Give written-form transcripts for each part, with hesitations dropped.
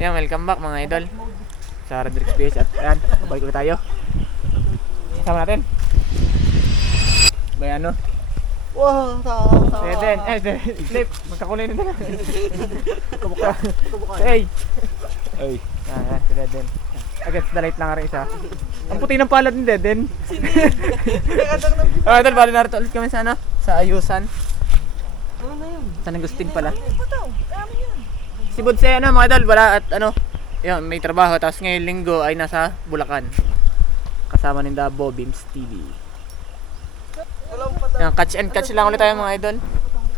Ayan, welcome back mga idol sa Rodrix PH at ayan, balik ulit tayo. Kasama natin Bayano. Wow, Eden, Flip, magkakulay na lang. Kabukla. Hey. Ay. Si Eden. Against the light lang rin isa. Ang puti ng palad ni Eden. Oh, idol, bali narito ulit kami sa ano? Sa Ayusan. Ano na yun? San Agustin pala. Si Budse ano mga idol, wala at ano, yun, may trabaho. Tapos ngayong linggo ay nasa Bulacan. Kasama ni Dabo Beams TV. Yan, catch and catch lang ulit tayo mga idol.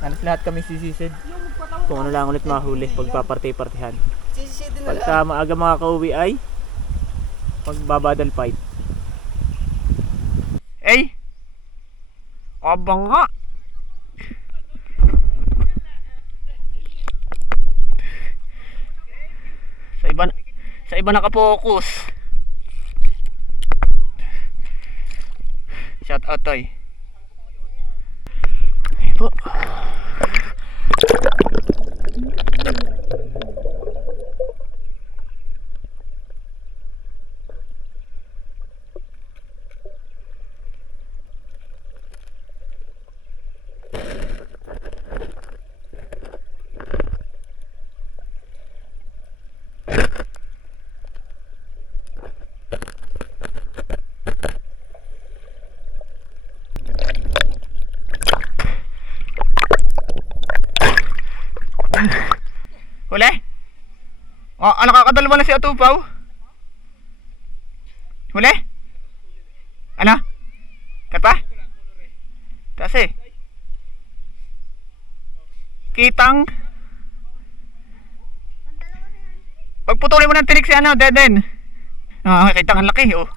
Halos lahat kami sisisid. Kung ano lang ulit mahuli pagpaparte-partihan. Pagka maaga makakauwi ay magbabadal fight. Eh! Abang nga! Sa iba nakapokus. Shout out toy. Ay po. Huli? Oh, nakakadalawa na si Atupaw. Huli? Ano? Kapa? Kasi kitang pagputulin mo ng tirik si ano, Deden. Ah, kitang ang laki oh.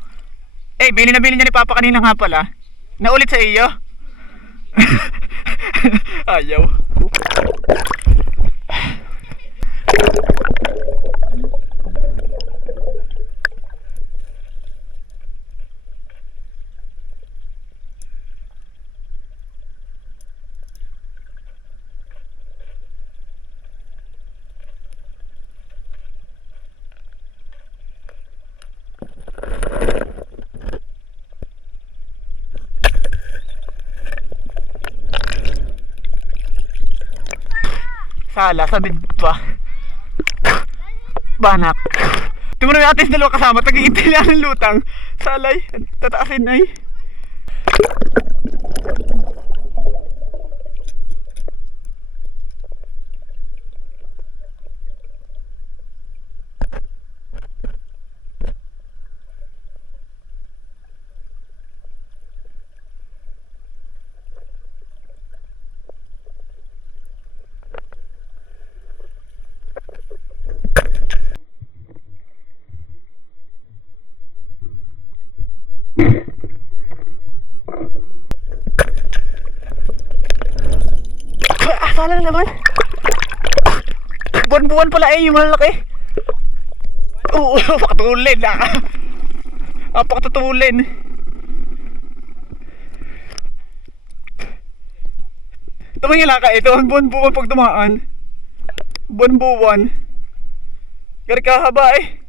Eh, bili niya ni Papa kanina nga pala. Naulit sa iyo. Ayaw. Sala, sabid pa. Banak. Tumuro yung atis dalawa kasama, tag-iintil ng lutang. Salay, tataasin ay. Sala na naman. Buwan-buwan pala eh, yung malalaki. Oo, pakatulin na. Pakatutulin. Tumingin ka ito, buwan-buwan pag tumaan. Buwan-buwan. Gari kahaba eh.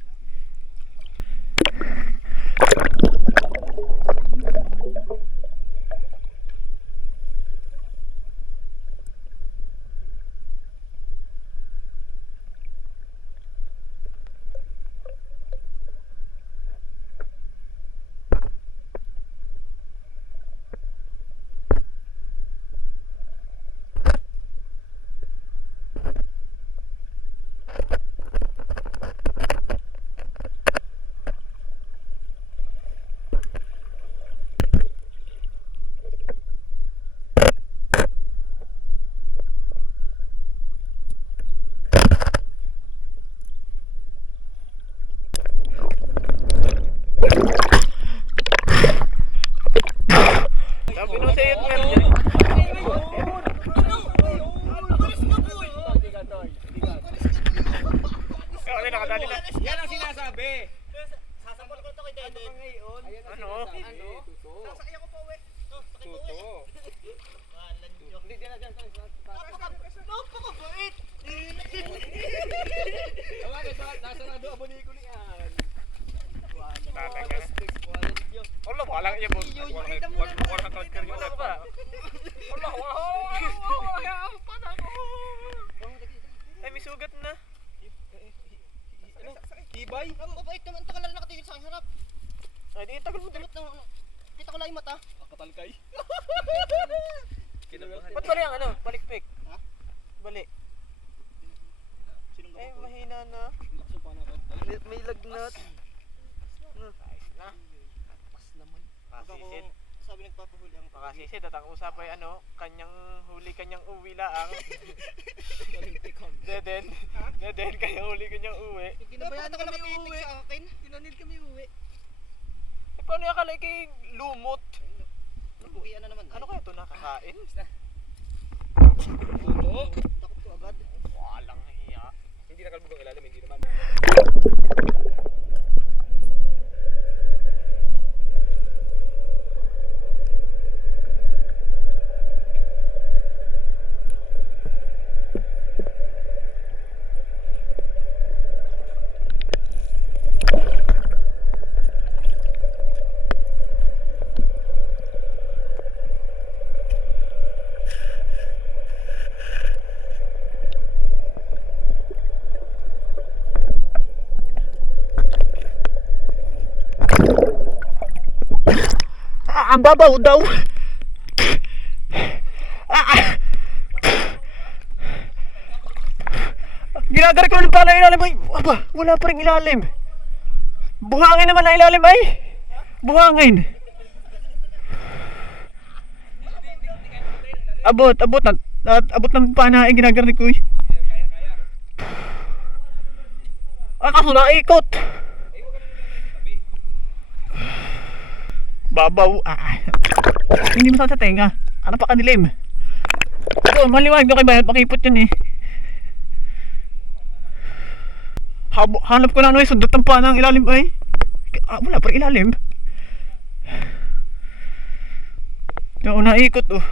Yan ang sinasabi. Sasabol ko ito kay Dede. Ano? Sasakyan ko pa uwi. Tuto. Walan nyo. Hindi din na dyan. Napakabait. Nasa niya, boss. Wala kang kalker yung dapat. Wala. Ay, may sugat na. Tibay. Ang mabait naman, taka na rin nakatingin sa aking harap. Ay, di, tagal mo. Tulot na, kita ko lang yung mata. Katalkay. Ba't bali ang ano? Palikpik? Ha? Bali. Sinong Eh, mahina na. lakas yung panakot? May lagnat. Ayos na. Pas naman. Makasisid. Sabi nagpapahuli ang Makasisid at ang usapay ano, kanyang huli, kanyang uwi laang. Deden, kanyang huli, kanyang uwi. Kinabayan na kami uwi. Sa akin. Tinanil kami uwi. Eh, paano yung akala kay lumot? Nabuhian na naman. Ano kaya ito nakakain? Puto. Takot ko agad. Walang hiya. Hindi nakalbog ang ilalim, hindi naman. Ang babaw daw. Ginagarik ko pala ilalim ay. Aba, wala pa rin ilalim. Buhangin naman na ilalim ay. Buhangin. Abot na. Abot ng panain ginagarik ko. Kaso naikot. Babaw. Hindi mo sa tenga. Ano pa kanilim? Ito, maliwanag na kay Bayat. Makipot yan eh. Hanap ko na ano eh. Sundot ng panang ilalim ay. Wala pa rin ilalim. Yung naikot oh.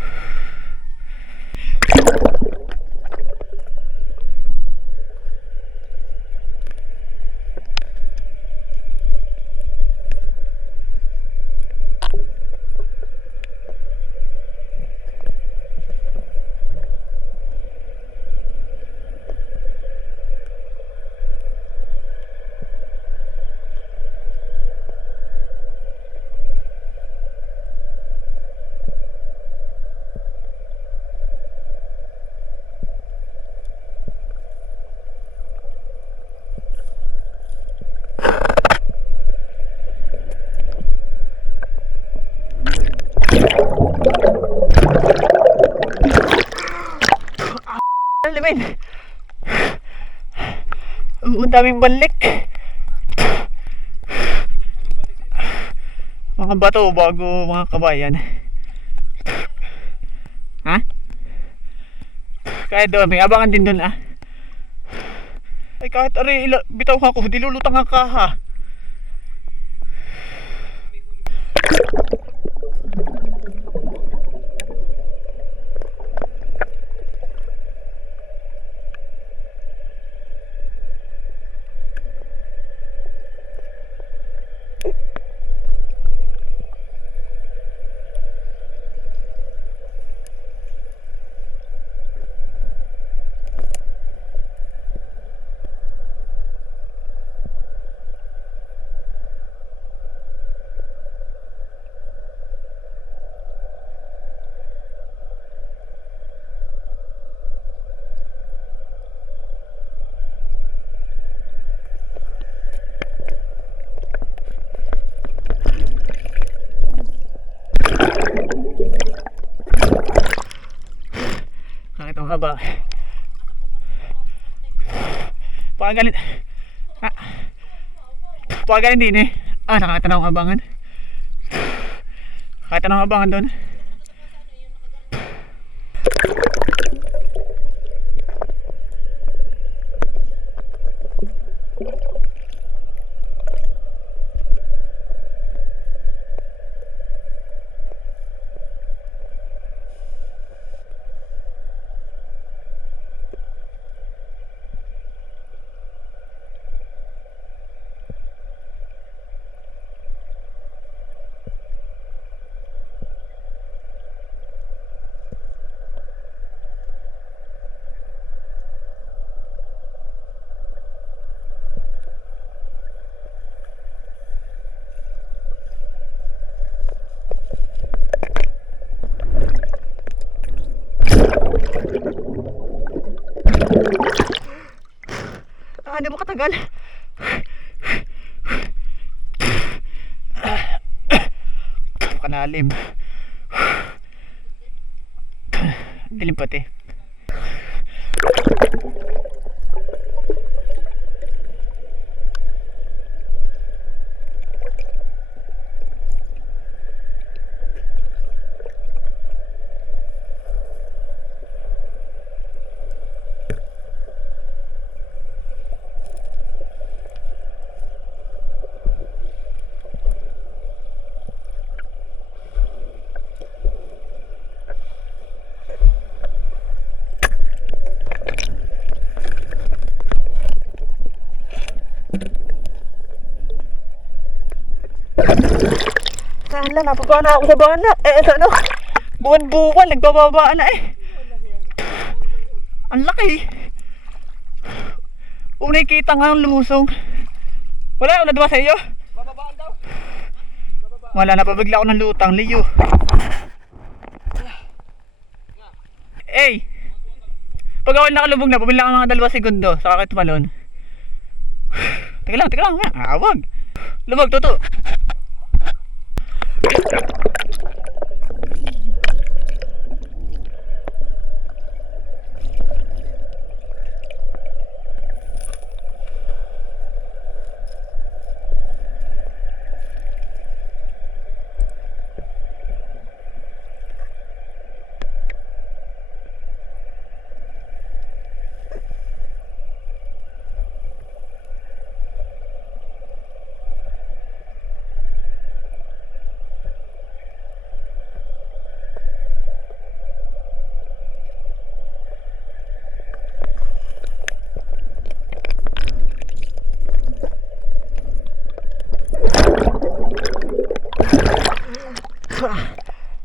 Alamin. Ang daming balik. Mga bato bago mga kabayan. Ha? Kahit doon, may abangan din doon ah. Ay kahit bitaw ako, dilulutang ang kaha. Bakit ang haba? Pagalit. Pagalit din eh. Nakakatanaw ang abangan. Nakakatanaw ang abangan doon. Ano mo katagal? Kanalim. Dilim pati. Sala, napababa na ako sa bana. Ano? Buwan-buwan, nagbababa na Ang laki. Nakikita nga ang lumusong. Wala, una ba sa iyo? Bababaan daw. Wala, napabigla ako ng lutang, Leo. Pag ako nakalubog na, pabila ako mga 2 segundo sa kakit malon. Teka lang nga. Wag. Lubog, tuto.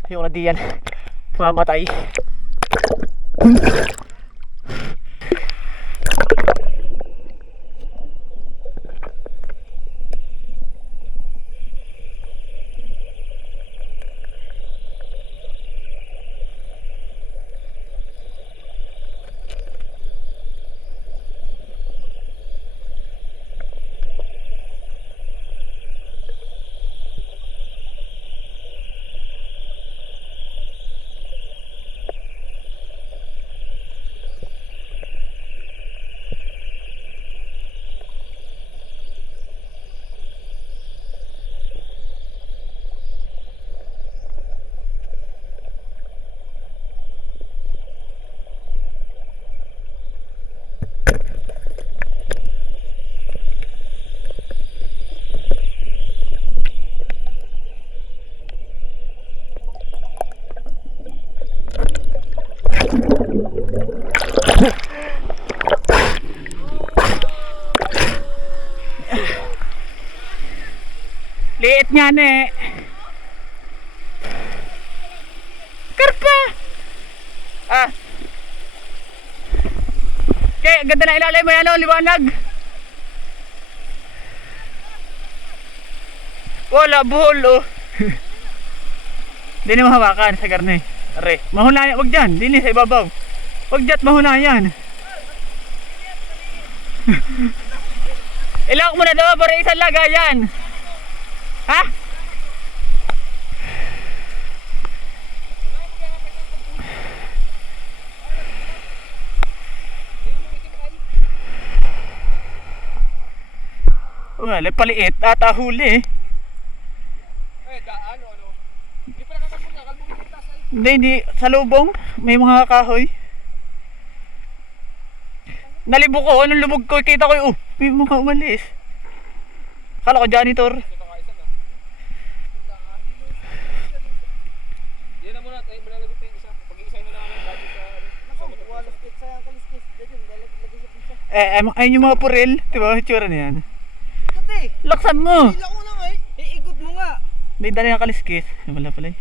Ayoko na diyan. Mamatay. Liit nga na Karpa! Okay, ganda na ilalim mo yan, liwanag. Wala, buhol Hindi na mahawakan sa garne. Are, mahunayan, wag dyan, dini sa ibabaw. Wag dyan, mahunayan. Ilak mo na daw para isang lagayan. Ha? Wala, paliit at huli Daan ano? Hindi pa nakakapunta, kalbong itas ay. Hindi, sa lubong may mga kahoy. Nalibog ko, anong lubog ko, kita ko may mga umalis. Akala ko janitor. Yan na muna, tayo malalagot na yung isa. Pag-iisay na lang namin sa walas pizza yung kaliskis. Dyan, lagay sa pizza. Ayun yung mga purel, diba? Itsura na yan. Ikot Laksan mo! Hila ko na nga ikot mo nga. Hindi dali yung kaliskis. Wala pala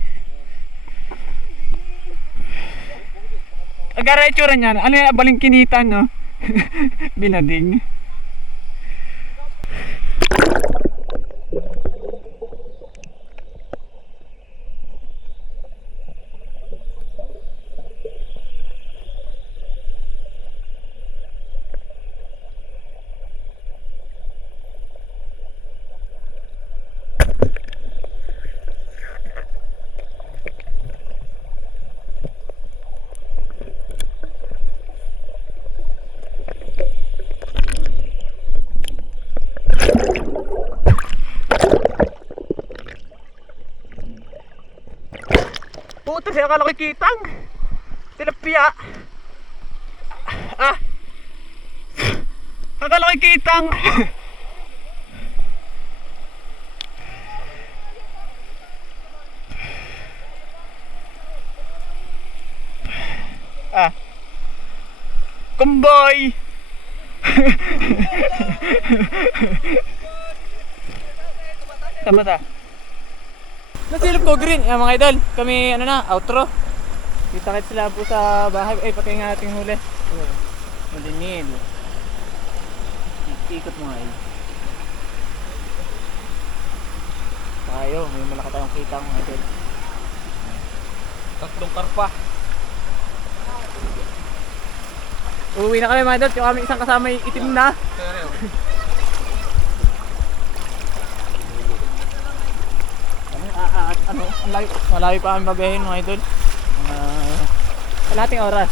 Agara itsura niyan. Ano yung balingkinitan, no? Binading. Kasi akala ko kitang. Tilapia. Ah. Akala ko kitang. Ah. Kumboy. Tama ta. Nasilip ko green. Mga idol, kami ano na, outro. Kita-kit sila po sa bahay. Ay, pati nga ating huli. Malinil. Ikot mo nga eh. Tayo, may malaki tayong kita mga idol. Tatlong karpa. Uuwi na kami mga idol. Yung aming isang kasama yung itim na. Ano, malayo pa kami babiyahin mga idol. Kalating oras.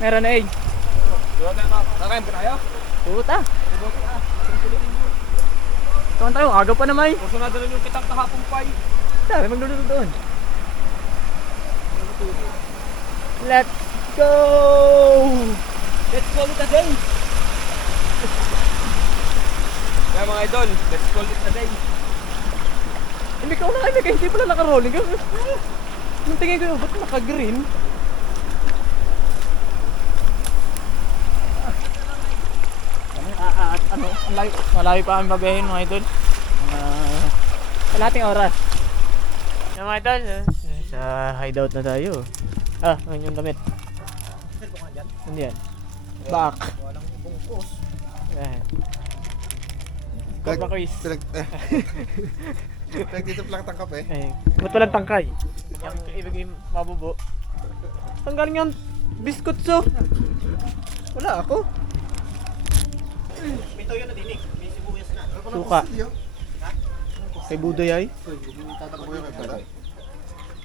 Meron na eh. Nakain ba tayo? Puta. Tuwan tayo, aga pa naman eh. Kursunado na yung kitang kahapon pa eh. Sabi magluluto doon. Let's go! Let's call it a day. Kaya mga idol, let's call it a day. Hindi ka na kayo, hindi pala naka-rolling. Nung tingin ko, ba't naka-green? Ano, malayo pa kami babiyahin mga idol. Kalating oras. Yung mga idol, sa hideout na tayo. Ah, ngayon yung damit. Hindi yan. Back. Walang bungkus. Ayan. Cobra quiz. Nagtitip lang tangkap eh. Eh, ba't walang tangkay? Yung ibig mabubo. Saan galing yung biscuit so? Wala ako. May toyo na dinig. May sibuyas na. Suka. Kay Budoy ay. Tatakbo yung pala.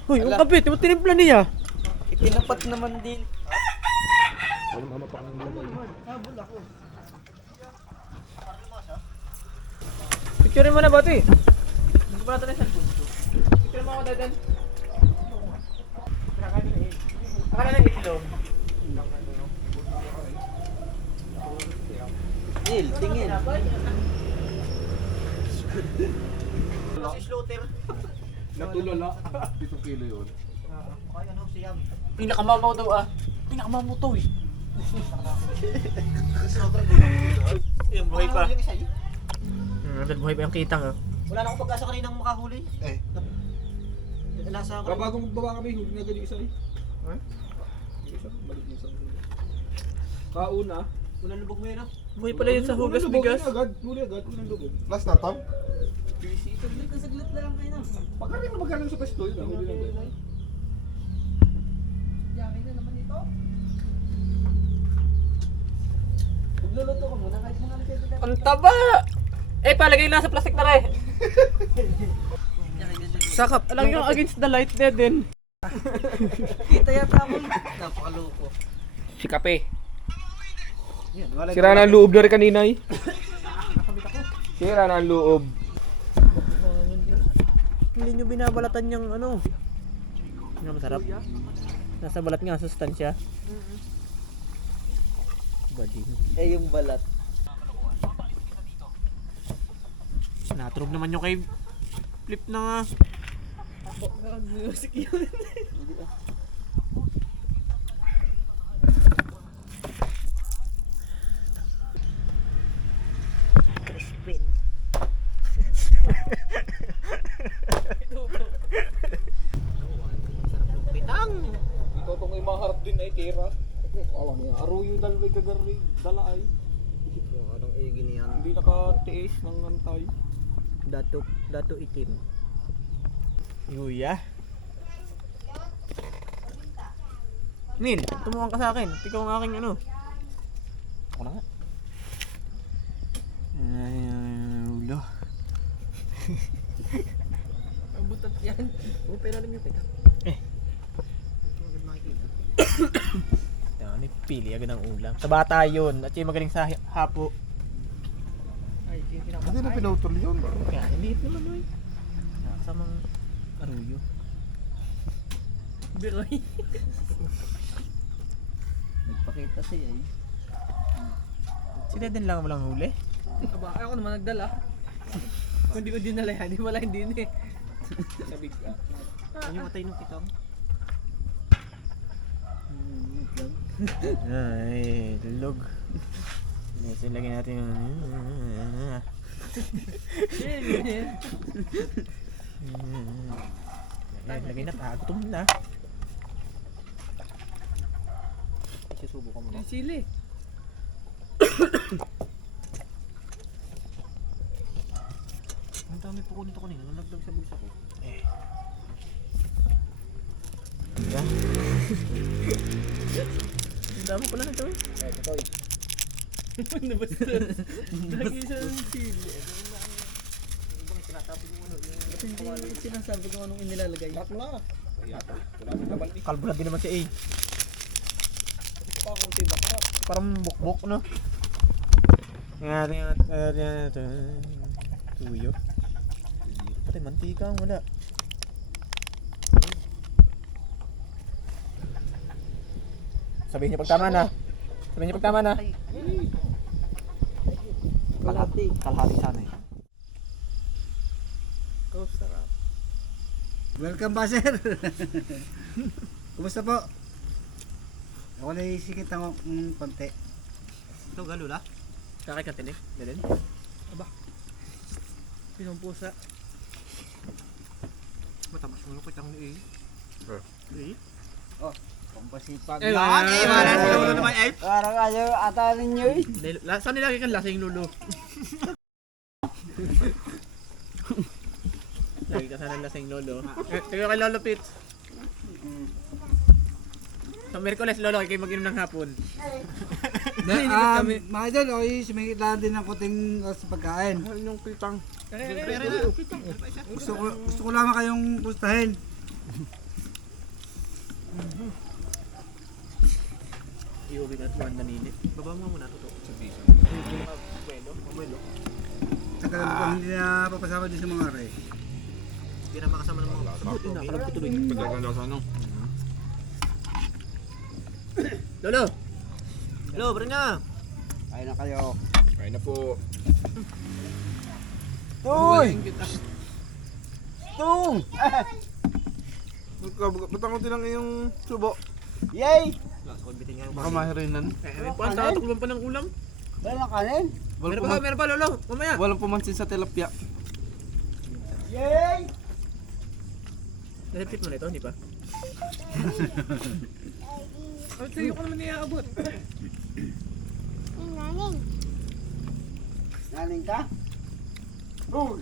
Hoy, yung kape, di mo tinimpla niya? Itinapat naman din. Picturein mo na ba ito eh? Hindi pa natin na cellphone. Picturein mo ako dadan. Akala na itlog. Dil, tingin. Si Slaughter. Natulala. 7 kilo yun. Okay, ano, siyam. Pinakamamaw daw ah. Pinakamamaw to eh. Yung buhay pa. Yung isa yun. Buhay pa yung kitang ah. Wala na akong pag-asa kaninang makahuli. Eh. Nasa ako. Bago magbaba kami, huli na agad yung isa eh. Yung isa, balik yung isa. Kauna. Unang lubog mo yun, ah. Buhay pala yun sa hugas bigas. Huli agad, unang lubog. Last na Tom? Saglit na lang kayo na. Pagka rin na magaling sa pesto yun, huli na agad. Yakin na naman ito. Magluluto ka muna kahit mga nagkita. Ang taba! Eh, palagay na sa plastic na rin. Sakap. Alam yung against the light na din. Kita yata ako. Napakaloko. Si Kape. Yan, wala. Sira na ang loob na rin kanina eh. Sira na ang loob. Hindi nyo binabalatan yung ano. Ano masarap? Nasa balat nga, sustansya. Bading. Eh, yung balat. Naturog naman yung kay Flip na nga. Music yun. Crispin. Sarap ng pitang. Ito itong yung mga harap din ay tira. Alam niya, aruyo dalaway kagarwi, dala ay. Anong igi niyan? Hindi nakatiis ng antay. Dato itim. Yuya. Neil, tumukhang ka sa akin. Ikaw ang aking ano. Ako na nga. Ay, ulo. Ang butat yan. Oh, pero alam niyo kita. Eh. Agad makikita. Yan, pili agad ang ulam. Sa bata yun. At yung magaling sa hapo. Ay, Hindi na pinutol yun. Kaya, liit naman yun. Nakasamang aruyo. Biroy. Nagpakita siya eh. Sila din lang walang huli. Aba, ako naman nagdala. Kung di ko dinala yan, di wala hindi eh. Sabig ka. Ano yung matay nung kitang? Ay, tulog. So, lagyan natin yung... Lagay na, gutom na. Susubukan mo na. Yung sili. Ang dami po nito kanina. Nalagdag sa bulsa ko. Eh. Diba? Ang dami pala nito eh. Eh, ito eh. Ano ba ito? Lagi siya ng sili. Ibang tinatapos yung ano. Ba't hindi sinasabi kung anong inilalagay? Lahat mo na. Yata. Wala mo naman eh. Kalbo na din naman si A. Ito pa kung tiba ka. Parang bukbok, no? Tuyo. Pati mantika, wala. Sabihin niyo pag tama na. Sabihin niyo pag tama na. Kalahati. Kalahati sana eh. Oh, sarap. Welcome ba, sir? Kumusta po? Ako na isikit ng konti. Ito, galula. Kakay ka tinik. Dalin. Pinong pusa. Matamas mo lukit ang A. Pampasipag. Eh, wala si Lolo naman eh. Parang ayaw ata ninyo eh. Saan nilagay kang lasing Lolo? Lagi ka sana lasing Lolo. Tingnan kay Lolo Pete. Sa Merkules Lolo, kayo mag-inom ng hapon. Mga idol, okay, sumingit lang din ng kuting sa pagkain. Yung pitang. Gusto ko lamang kayong pustahin. Iuwi ka at buwan naninit. Baba mo muna ito. Sa bisa. Abuelo. Saka lang ko hindi na papasama din sa mga aray. Hindi na makasama ng mga sabot. Nakalag ko tuloy. Pagkaganda sa ano. Lolo! Lolo, bro nga! Kain na kayo. Kain na po. Uy! Tung! Ba't ang konti lang yung subo? Yay! Baka mahirinan. Eh, paano tatakluban pa ng ulam? Wala na kanin? Meron pa, Lolo. Mamaya. Walang pumansin sa tilapia. Yay! Nalipit mo na ito, hindi pa? Ay, sa'yo ko naman iaabot. Naning ka? Uy!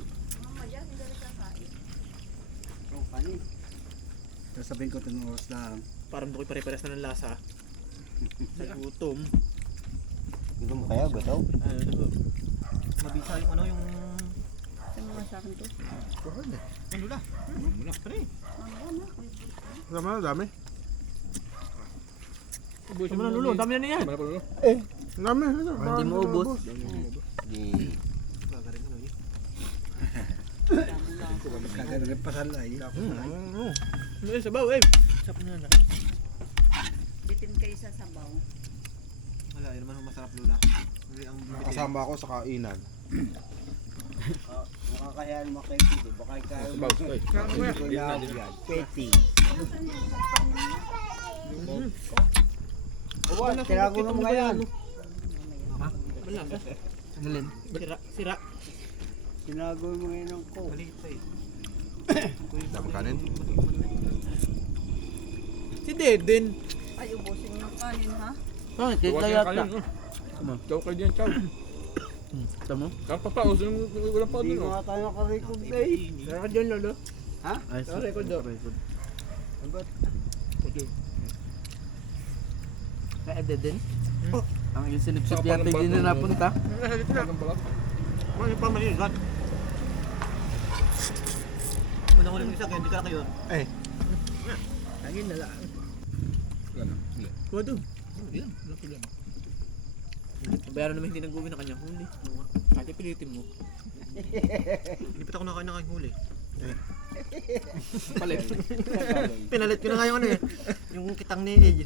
Oh, kanin. Sasabihin ko ito ng oras lang. Parang doon pare-pares na ng lasa. Sa gutom. Gutom kaya, gutom? Mabisa yung ano yung... Saan mo sa akin to? Ano la? Muna. Tama na, dami. Tama na Lolo, dami na niyan. Tama na po, Lolo. Eh! Dami. Hindi mo ubos. Gagarin ka na yun. Kagano'n pasal ay. Ano yung sabaw eh? Sarap na na. Bitin kayo sa sabaw. Wala, yun naman ang masarap Lola. Hindi ang bitin. Kasama ako sa kainan. Makakayaan mo kay Tito. Baka ikaw Sabaw. Oy. ko na yan. Petty. Uwa, tirago na mo ngayon. Wala. Alin? Sira. Tinago mo ngayon ng ko. Maliit pa eh. Dami kanin. Si Deden. Ay, ubusin mo ng kanin ha? Bakit? Tuwa Kaya kayo kanin. Chow kayo dyan, chow. Tama? Chow pa pa. Wala pa Hindi doon. ko nga tayo nakarecord na eh. Sara ka dyan Lolo. Ha? Sara record daw. Kaya Deden? Ang yung sinipsip Saka yata parang hindi na bato, napunta. Anong balat? Ano pa maligat? Una ko rin isa kaya hindi ka na kayo. Eh. Lagi na lang. Wala na. Hindi. Kuha doon. Hindi lang. Walang problema. Bayaran naman hindi nag-uwi na kanyang huli. Kahit pilitin mo. Hindi pa ako nakain huli. Palit. Pinalit ko na nga yung ano eh. Yung kitang ni Age.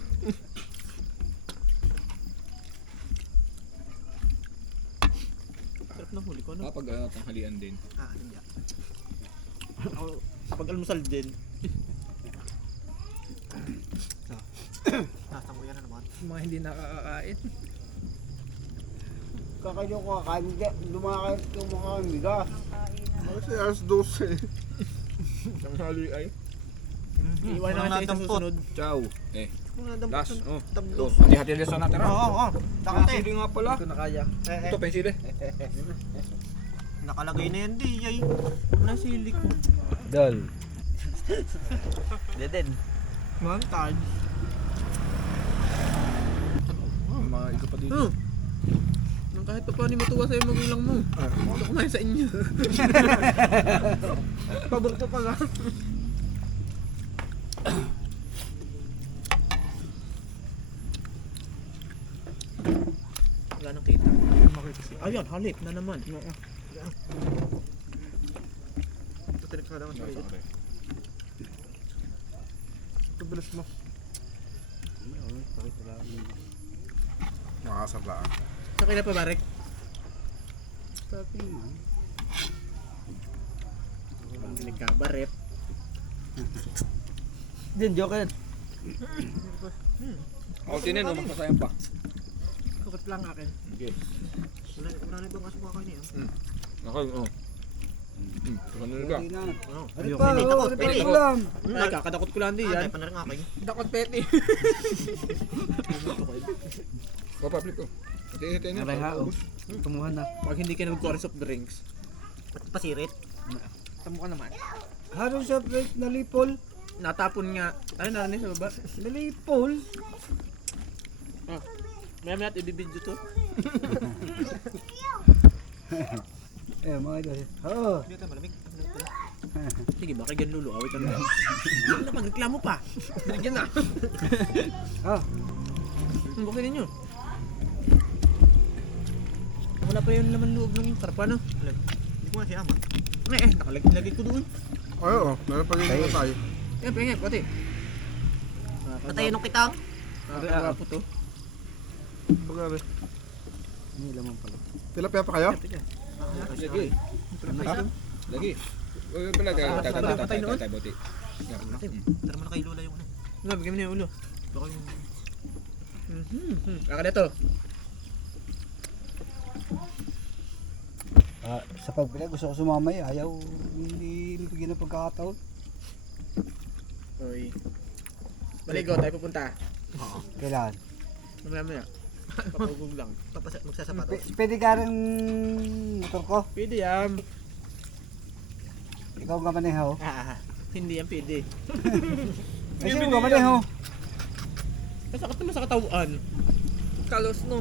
Sarap ng huli ko, no? Kapag tanghalian din. Hindi. Pag almusal din. Nasa mo yan na naman. Mga hindi nakakakain. Kakayo ko kakain. Lumakait yung mga bigas. Kasi alas 12. Tanghali ay. Iwan na kasi sa susunod. Ciao. Last. Oh. Tablos. Hati-hati ulit sa natin. Oo. Dakate. Pensili nga pala. Ito na kaya. Ito, pensili. Nakalagay na yan di. Ay. Wala silik ko. Dal. Deden. Montage. Mga ito pa dito. Nang kahit pa paano matuwa sa'yo magulang mo. Ano kumain sa inyo? Paborito pa lang. Wala nang kita. Ayun, halik na naman. Patanik ka lang sa iyo. Pagbilas mo. Makasap lang. Sa kanya pa, Marek? Ang pinagkabaret. Din, joke yan. O, tinin, mas masayang pa. Kukat lang akin. Okay. Wala na itong kasuka kayo niya. Okay, oh. Ano ba? Ano pa? Takot, pwede. Ay, kakadakot ko lang din Yan. yan. Pa na rin akin. Dakot peti. Papa, flip ko. Hati-hati na. Aray ha, oh. Tumuhan na. Pag hindi ka nag-chorus of drinks. Pasirit. Tamo ka naman. Haron sa plate na lipol. Natapon nga. Ano narinig sa baba? Nalipol. Maya ibibidyo to. Mga idol. Oo. Hindi ka malamig. Sige, baka gan lulo. Awit ano. Hindi na magreklamo pa. Binigyan na. Bukay ninyo. Wala pa yung laman loob ng karpa, no? Hindi ko nga siya ama. Nakalagay ko doon. Ay, oo. Meron pa rin tayo. Pengep, pati. Patayin ng kitang. Nakakapo to. Pagkari. Hindi laman pala. Tilapia pa kayo? Lagi. Lagi. Huwag pala tayo. Patay noon? Tayo, buti. Tara mo na kay Lola yung ano. Nga, bigyan mo na yung ulo. Baka yung... Kaka na to. Sa pagpila gusto ko sumama eh. Ayaw hindi bigyan ng pagkakataon. Uy. Maligo, tayo pupunta. Kailan? Mamaya. Papagog lang. Magsasapatos. Pwede ka rin motor ko? Pwede yan. Ikaw ka maneho. Hindi yan pwede. Kasi mo ka maneho. Masakit naman sa katawan. Kalos no.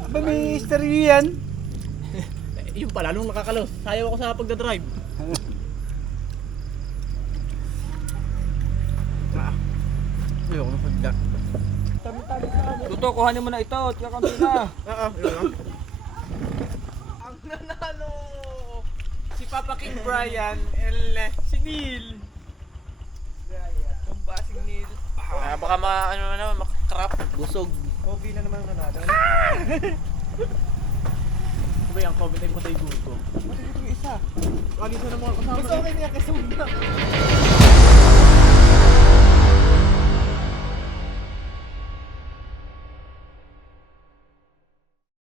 Aba may stereo yan. Yung pala, nung nakakalos. Sayaw ako sa pagdadrive. Ayoko na pagda. Tuto, kuhanin mo na ito. At kakampi na. Ang nanalo! Si Papa King Brian and si Neil. Kumbasing Neil. Baka makakrap. Busog. Pogi na naman ang nanalo. Sabay, ang comment ay matay gusto. Mati ko isa. Lagi ko na mga kasama. Gusto ko niya kasi